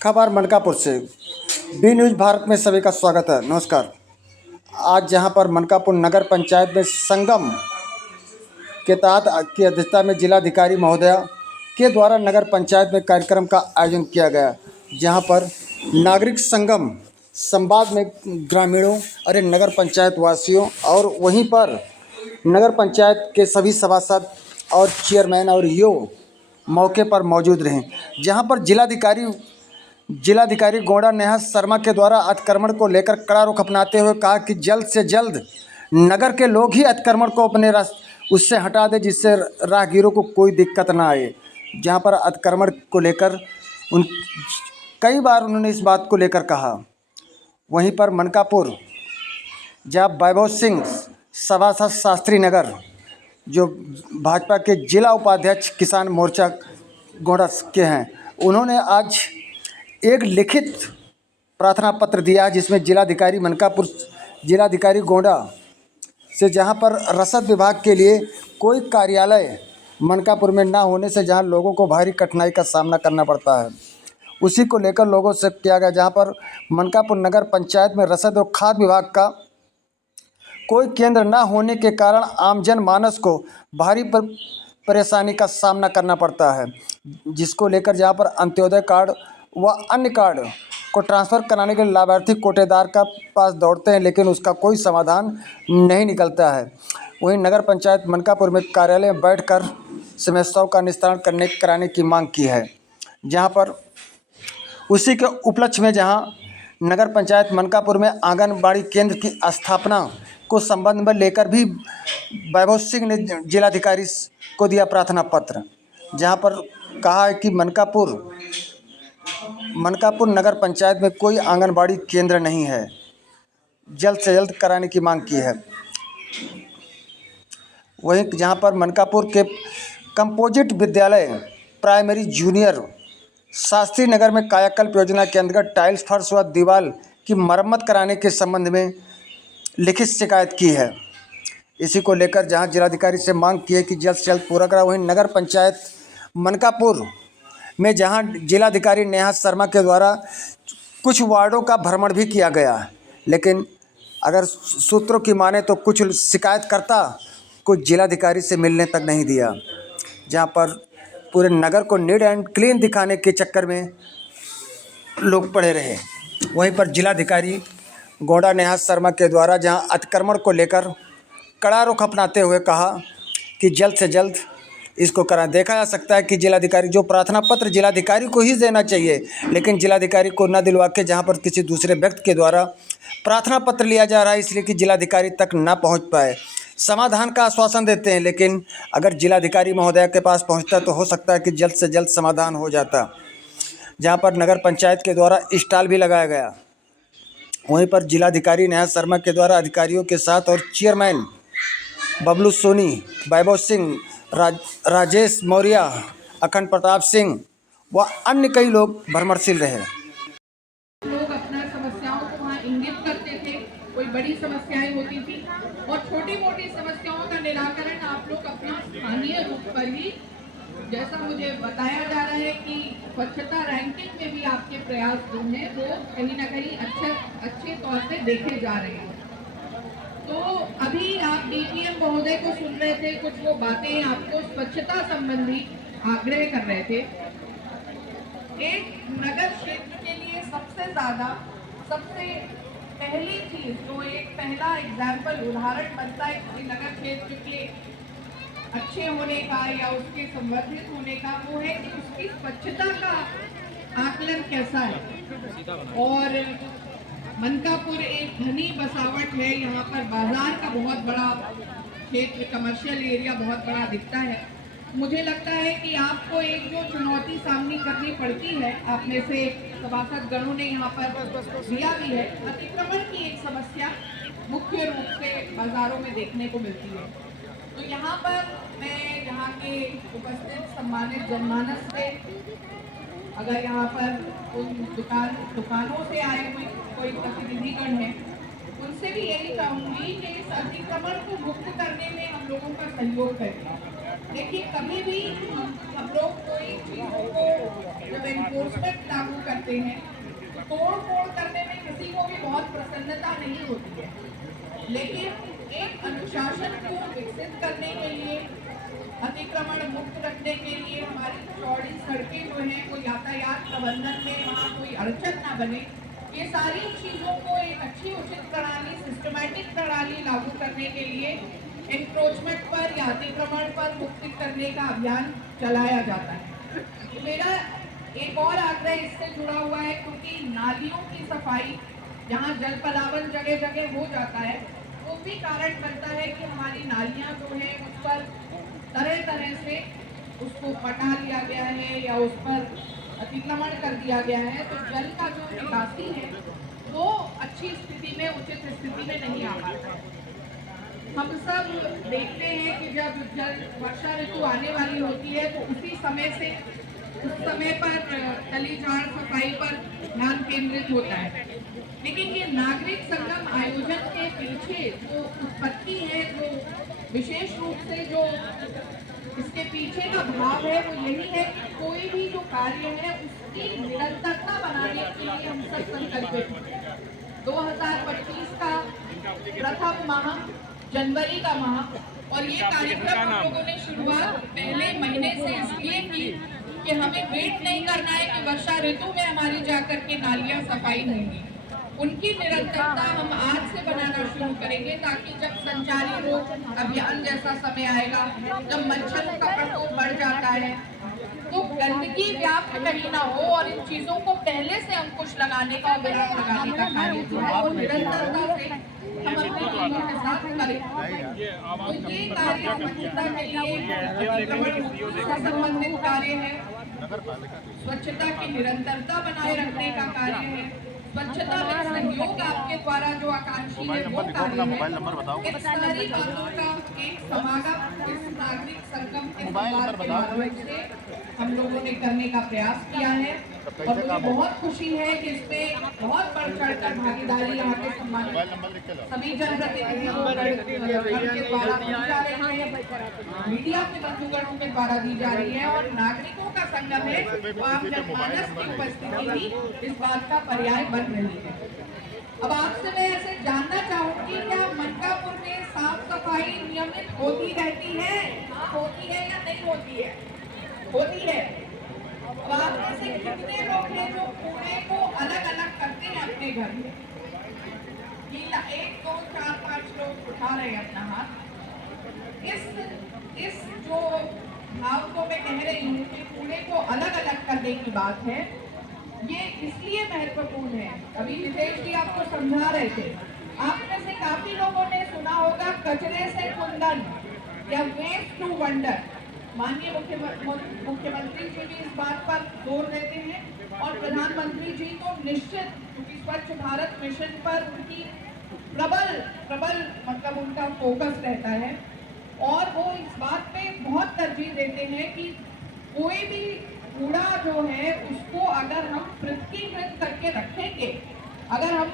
खबर मनकापुर से। B news Bharat में सभी का स्वागत है। नमस्कार। आज जहां पर मनकापुर नगर पंचायत में संगम के तहत की अध्यक्षता में जिलाधिकारी महोदया के द्वारा नगर पंचायत में कार्यक्रम का आयोजन किया गया, जहां पर नागरिक संगम संवाद में ग्रामीणों अरे नगर पंचायत वासियों और वहीं पर नगर पंचायत के सभी सभासद और चेयरमैन और यो मौके पर मौजूद रहे, जहां पर जिलाधिकारी गोंडा नेहा शर्मा के द्वारा अतिक्रमण को लेकर कड़ा रुख अपनाते हुए कहा कि जल्द से जल्द नगर के लोग ही अतिक्रमण को अपने उससे हटा दें, जिससे राहगीरों को कोई दिक्कत ना आए। जहां पर अतिक्रमण को लेकर कई बार उन्होंने इस बात को लेकर कहा। वहीं पर मनकापुर जहाँ वैभव सिंह सभासद शास्त्री नगर जो भाजपा के जिला उपाध्यक्ष किसान मोर्चा गोंडा के हैं, उन्होंने आज एक लिखित प्रार्थना पत्र दिया है, जिसमें जिलाधिकारी गोंडा से जहां पर रसद विभाग के लिए कोई कार्यालय मनकापुर में ना होने से जहां लोगों को भारी कठिनाई का सामना करना पड़ता है, उसी को लेकर लोगों से किया गया। जहां पर मनकापुर नगर पंचायत में रसद और खाद्य विभाग का कोई केंद्र ना होने के कारण आम जन मानस को भारी परेशानी का सामना करना पड़ता है, जिसको लेकर जहां पर अंत्योदय कार्ड व अन्य कार्ड को ट्रांसफ़र कराने के लिए लाभार्थी कोटेदार का पास दौड़ते हैं, लेकिन उसका कोई समाधान नहीं निकलता है। वहीं नगर पंचायत मनकापुर में कार्यालय में बैठकर समस्याओं का निस्तारण कराने की मांग की है। जहां पर उसी के उपलक्ष्य में जहां नगर पंचायत मनकापुर में आंगनबाड़ी केंद्र की स्थापना को संबंध में लेकर भी वैभव सिंह ने जिलाधिकारी को दिया प्रार्थना पत्र, जहां पर कहा है कि मनकापुर नगर पंचायत में कोई आंगनबाड़ी केंद्र नहीं है, जल्द से जल्द कराने की मांग की है। वहीं जहां पर मनकापुर के कंपोजिट विद्यालय प्राइमरी जूनियर शास्त्री नगर में कायाकल्प योजना के अंतर्गत टाइल्स फर्श व दीवार की मरम्मत कराने के संबंध में लिखित शिकायत की है। इसी को लेकर जहां जिलाधिकारी से मांग की है कि जल्द से जल्द पूरा करा। वहीं नगर पंचायत मनकापुर में जहां जिलाधिकारी नेहा शर्मा के द्वारा कुछ वार्डों का भ्रमण भी किया गया, लेकिन अगर सूत्रों की माने तो कुछ शिकायतकर्ता को जिलाधिकारी से मिलने तक नहीं दिया, जहां पर पूरे नगर को नीट एंड क्लीन दिखाने के चक्कर में लोग पड़े रहे। वहीं पर जिलाधिकारी गोंडा नेहा शर्मा के द्वारा जहां अतिक्रमण को लेकर कड़ा रुख अपनाते हुए कहा कि जल्द से जल्द इसको करा। देखा जा सकता है कि जिलाधिकारी जो प्रार्थना पत्र जिलाधिकारी को ही देना चाहिए, लेकिन जिलाधिकारी को न दिलवा के जहाँ पर किसी दूसरे व्यक्ति के द्वारा प्रार्थना पत्र लिया जा रहा है, इसलिए कि जिलाधिकारी तक ना पहुँच पाए। समाधान का आश्वासन देते हैं, लेकिन अगर जिलाधिकारी महोदया के पास पहुँचता तो हो सकता है कि जल्द से जल्द समाधान हो जाता। जहाँ पर नगर पंचायत के द्वारा स्टॉल भी लगाया गया। वहीं पर जिलाधिकारी नेहा शर्मा के द्वारा अधिकारियों के साथ और चेयरमैन बबलू सोनी, वैभव सिंह, राजेश मौर्य, अखंड प्रताप सिंह व अन्य कई लोग भ्रमणशील रहे। लोग अपना समस्याओं को वहाँ इंगित करते थे, कोई बड़ी समस्याएं होती थी और छोटी मोटी समस्याओं का निराकरण आप लोग अपना स्थानीय रूप पर ही, जैसा मुझे बताया जा रहा है कि स्वच्छता रैंकिंग में भी आपके प्रयास जो हैं वो कहीं ना कहीं अच्छे तौर से देखे जा रहे हैं। तो अभी आप डीपीएम महोदय को सुन रहे थे, कुछ वो बातें आपको स्वच्छता संबंधी आग्रह कर रहे थे। एक नगर क्षेत्र के लिए सबसे पहली चीज जो एक पहला एग्जाम्पल उदाहरण बनता है किसी नगर क्षेत्र के अच्छे होने का या उसके संवर्धित होने का, वो है कि उसकी स्वच्छता का आकलन कैसा है। और मनकापुर एक घनी बसावट है, यहाँ पर बाजार का बहुत बड़ा क्षेत्र, कमर्शियल एरिया बहुत बड़ा दिखता है। मुझे लगता है कि आपको एक जो चुनौती सामने करनी पड़ती है, आप में से सभासद गणों ने यहाँ पर दिया भी है, अतिक्रमण की एक समस्या मुख्य रूप से बाजारों में देखने को मिलती है। तो यहाँ पर मैं यहाँ के उपस्थित सम्मानित जनमानस से, अगर यहाँ पर उन दुकानों से आए हुए कोई प्रतिनिधिगण हैं, उनसे भी यही चाहूँगी कि इस अतिक्रमण को मुक्त करने में हम लोगों का सहयोग करें। देखिए कभी भी हम लोग कोई चीजों को जब एनफोर्समेंट लागू करते हैं तो तोड़ फोड़ करने में किसी को भी बहुत प्रसन्नता नहीं होती है, लेकिन एक अनुशासन को विकसित करने के लिए, अतिक्रमण मुक्त रखने के लिए, हमारी चौड़ी सड़कें जो हैं वो यातायात प्रबंधन में वहाँ कोई अड़चन ना बने, ये सारी चीजों को एक अच्छी उचित प्रणाली, सिस्टमैटिक प्रणाली लागू करने के लिए एंक्रोचमेंट पर या अतिक्रमण पर मुक्ति करने का अभियान चलाया जाता है। तो मेरा एक और आग्रह इससे जुड़ा हुआ है, क्योंकि नालियों की सफाई जहाँ जल पलावन जगह जगह हो जाता है, वो भी कारण बनता है कि हमारी नालियाँ जो हैं उस पर तरह तरह से उसको पटा लिया गया है या उस पर अतिक्रमण कर दिया गया है, तो जल का जो निकासी है वो अच्छी स्थिति में, उचित स्थिति में नहीं आ पाता है। हम सब देखते हैं कि जब वर्षा ऋतु आने वाली होती है तो उसी समय से उस समय पर गली झाड़ सफाई पर ध्यान केंद्रित होता है, लेकिन ये नागरिक संगम आयोजन के पीछे जो उत्पत्ति है, जो विशेष रूप से जो इसके पीछे का भाव है वो यही है कि कोई भी जो कार्य है उसकी निरंतरता बनाने के लिए हम सब संकल्पित हैं। 2025 का प्रथम माह जनवरी का माह, और ये कार्यक्रम हम लोगों ने शुरुआत पहले महीने से इसलिए की कि हमें वेट नहीं करना है कि वर्षा ऋतु में हमारी जाकर के नालियां सफाई होंगी, उनकी निरंतरता हम आज से बनाना शुरू करेंगे, ताकि जब संचारी रोग अभियान जैसा समय आएगा, जब मच्छरों का प्रकोप बढ़ जाता है, तो गंदगी व्याप्त कहीं ना हो और इन चीजों को पहले से अंकुश लगाने का, विराम लगाने का कार्य जो है वो निरंतरता से हम अपनी टीमों के साथ करें। तो ये कार्य स्वच्छता के लिए से संबंधित कार्य है, स्वच्छता की निरंतरता बनाए रखने का कार्य है, स्वच्छता में सहयोग आपके द्वारा जो आकांक्षी है वो कार्य है। इन सारी बातों का एक समागम इस नागरिक संगम के माध्यम से हम लोगों ने करने का प्रयास किया है, और मुझे बहुत खुशी है कि इसमें बहुत बढ़ चढ़कर भागीदारी यहाँ के सम्मानित सभी जनप्रतिनिधियों के द्वारा दी जा रही है, मीडिया के बंधुगणों के द्वारा दी जा रही है, और नागरिकों का संगम है तो आम जनमानस की उपस्थिति भी इस बात का पर्याय बन रही है। अब आपसे मैं ऐसे जानना चाहूंगी, क्या मनकापुर में साफ सफाई नियमित होती रहती है? होती है या नहीं होती है? होती है। अब आप में से कितने लोग हैं जो कूड़े को अलग अलग करते हैं अपने घर में? 1 2 4 5 लोग उठा रहे हैं अपना हाथ। इस जो भाव को मैं कह रही हूँ कि कूड़े को अलग अलग करने की बात है, ये इसलिए महत्वपूर्ण है। अभी नितेश जी आपको समझा रहे थे, आप में से काफी लोगों ने सुना होगा कचरे से कुंदन या वेस्ट टू वंडर। माननीय मुख्यमंत्री जी भी इस बात पर जोर देते हैं, और प्रधानमंत्री जी तो निश्चित, क्योंकि स्वच्छ भारत मिशन पर उनकी प्रबल मतलब उनका फोकस रहता है, और वो इस बात पे बहुत तरजीह देते हैं कि कोई भी कूड़ा जो है उसको अगर हम पृथकीकृत करके रखेंगे, अगर हम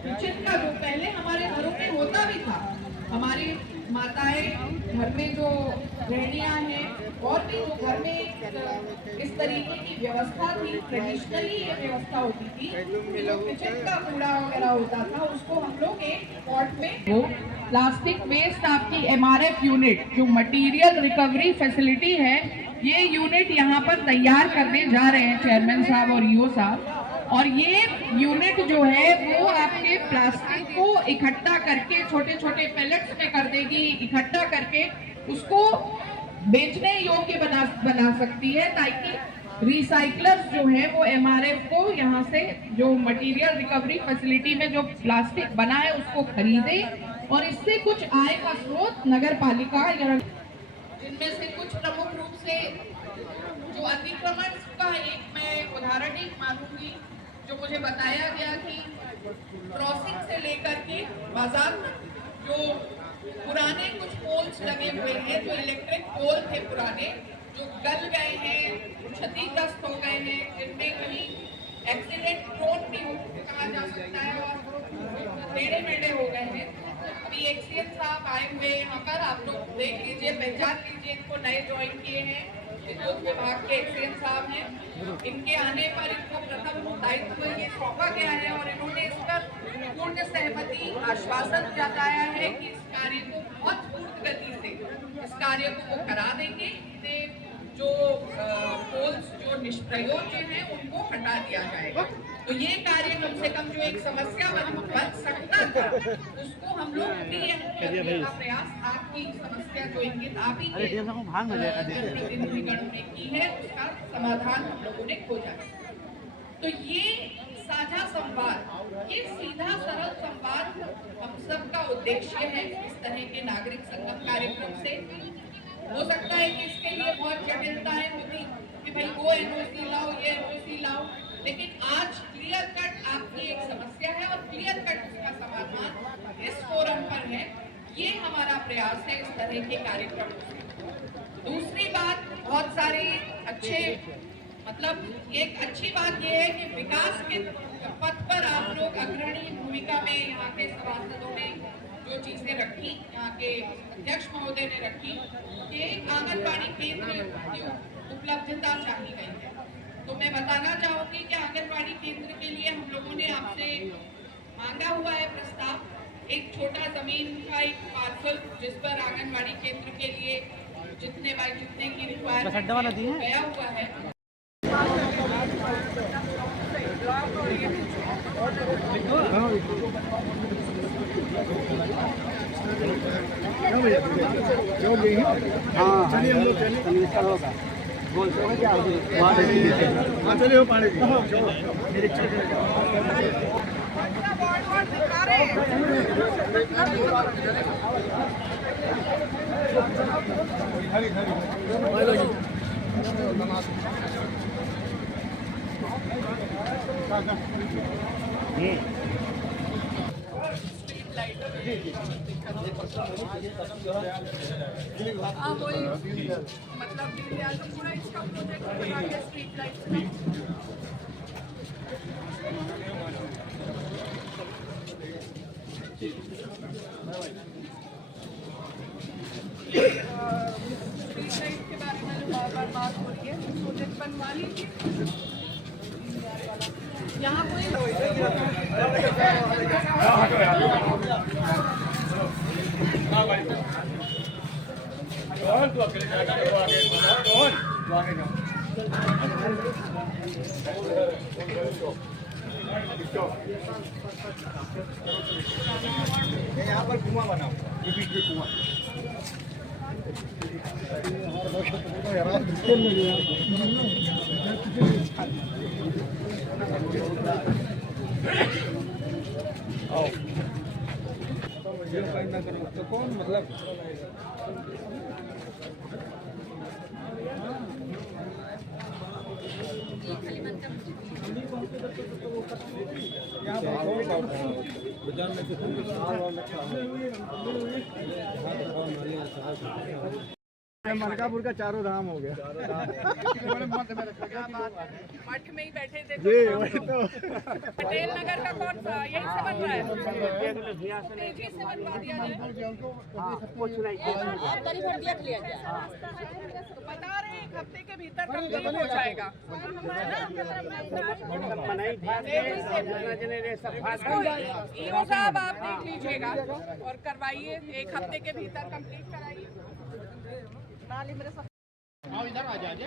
किचन का जो पहले हमारे घरों में होता भी था, हमारी माताएं घर में जो गृहिणियां हैं और भी जो घर में इस तरीके की व्यवस्था थी, ट्रेडिशनली ये व्यवस्था होती थी कि जो किचन का कूड़ा वगैरह होता था उसको हम लोग एक पॉट में, वो प्लास्टिक वेस्ट आपकी MRF यूनिट जो मटेरियल रिकवरी फैसिलिटी है, ये यूनिट यहाँ पर तैयार करने जा रहे हैं चेयरमैन साहब और EO साहब। और ये यूनिट जो है वो आपके प्लास्टिक को इकट्ठा करके छोटे छोटे पैलेट्स में कर देगी, इकट्ठा करके उसको बेचने योग्य बना सकती है, ताकि रिसाइकलर्स जो है वो MRF को यहाँ से जो मटेरियल रिकवरी फैसिलिटी में जो प्लास्टिक बना है उसको खरीदे, और इससे कुछ आय का स्रोत नगर पालिका, जिनमें से कुछ प्रमुख रूप से जो अतिक्रमण का एक मैं उदाहरण ही मानूंगी, जो मुझे बताया गया कि क्रॉसिंग से लेकर के बाजार जो पुराने कुछ पोल्स लगे हुए हैं, जो इलेक्ट्रिक पोल थे पुराने, जो गल गए हैं, क्षतिग्रस्त हो गए हैं, जिनमें कहीं एक्सीडेंट प्रोन भी कहा जा सकता है और टेढ़े मेढ़े हो गए हैं। अभी एक्सीएन साहब आए हुए हैं यहाँ पर, आप लोग देख लीजिए, पहचान लीजिए, इनको नए ज्वाइन किए हैं, विद्युत विभाग के एक्सीएन साहब हैं। इनके आने पर इनको प्रथम दायित्व ये सौंपा गया है और इन्होंने इस पर पूर्ण सहमति आश्वासन जताया है कि इस कार्य को बहुत पूर्ण गति से इस कार्य को वो करा देंगे। इससे जो पोल्स जो निष्प्रयोज्य हैं उनको हटा दिया जाएगा। तो ये कार्य कम से कम जो एक समस्या बन सकता था उसको हम लोग करने का प्रयास आपकी समस्या जो इंगित आप ही के जनप्रतिनिधिगणों ने की है उसका समाधान हम लोगों ने खोजा है। तो ये साझा संवाद, ये सीधा सरल संवाद हम सबका उद्देश्य है इस तरह के नागरिक संगम कार्यक्रम से। हो सकता है कि इसके लिए बहुत जटिलताएं होती कि भाई वो एनओसी लाओ, ये एनओसी लाओ, लेकिन आज क्लियर कट आपकी एक समस्या है और क्लियर कट उसका समाधान इस फोरम पर है। ये हमारा प्रयास है इस तरह के कार्यक्रम से। दूसरी बात, बहुत सारे अच्छे एक अच्छी बात यह है कि विकास के पथ पर आप लोग अग्रणी भूमिका में यहाँ के सभासदों ने जो चीजें रखी, यहाँ के अध्यक्ष महोदय ने रखी कि आंगनबाड़ी केंद्र की उपलब्धता चाही गई है। तो मैं बताना चाहूंगी कि आंगनबाड़ी केंद्र के लिए हम लोगों ने आपसे मांगा हुआ है प्रस्ताव, एक छोटा जमीन का एक पार्सल जिस पर आंगनबाड़ी केंद्र के लिए जितने की रिक्वायरमेंट गया हुआ है। चलिए पानी पूरा इसका प्रोजेक्ट बना के स्ट्रीट लाइट के बारे में बार बात हो रही है, प्रोजेक्ट बनवा लीजिए। यहाँ यहाँ पर कुआं बना हुआ, बीच में कुआं। तो कौन मतलब मलकापुर का चारों धाम हो गया। मठ में ही बैठे थे वही तो। पटेल नगर का कौन सा यही से बन रहा है, तेजी से बनवा दिया जाए। तो बता रहे हैं 1 हफ्ते के भीतर कंप्लीट हो जाएगा। ईओ साहब आप देख लीजिएगा और करवाइए, 1 हफ्ते के भीतर कंप्लीट कराइए। इधर आ जाइए।